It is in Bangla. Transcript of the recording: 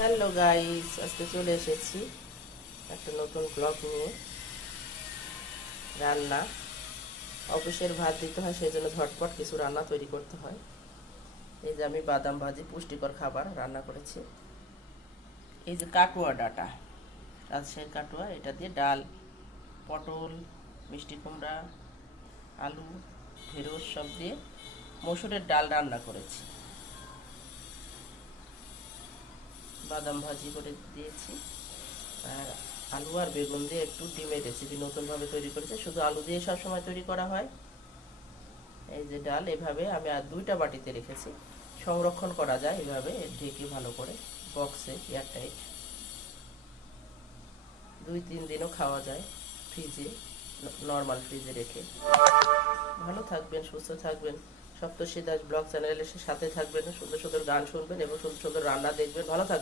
হ্যালো গাইস, আজকে চলে এসেছি একটা নতুন ব্লগ নিয়ে। রান্না, অফিসের ভাত দিতে হয়, সেই জন্য ঝটপট কিছু রান্না তৈরি করতে হয়। এই যে আমি বাদাম ভাজি পুষ্টিকর খাবার রান্না করেছি। এই যে কাটুয়া ডাটা, রাজশাহীর কাটুয়া, এটা দিয়ে ডাল, পটল, মিষ্টি কুমড়া, আলু, ঢেঁড়স সব দিয়ে মসুরের ডাল রান্না করেছি। বাদাম ভাজি করে দিয়েছি। আর আলু আর বেগুন দিয়ে একটু ডিমের রেসিপি নতুনভাবে তৈরি করেছি। শুধু আলু দিয়ে সবসময় তৈরি করা হয়। এই যে ডাল, এভাবে আমি আর 2টা বাটিতে রেখেছি। সংরক্ষণ করা যায় এভাবে ঢেকে ভালো করে, বক্সে এয়ারটাইট। 2-3 দিনও খাওয়া যায় ফ্রিজে, নর্মাল ফ্রিজে রেখে। ভালো থাকবেন, সুস্থ থাকবেন। সপ্তর্ষি দাস ব্লগ চ্যানেলের সাথে থাকবেন, সুন্দর সুন্দর গান শুনবেন এবং সুন্দর সুন্দর রান্না দেখবেন। ভালো থাকবেন।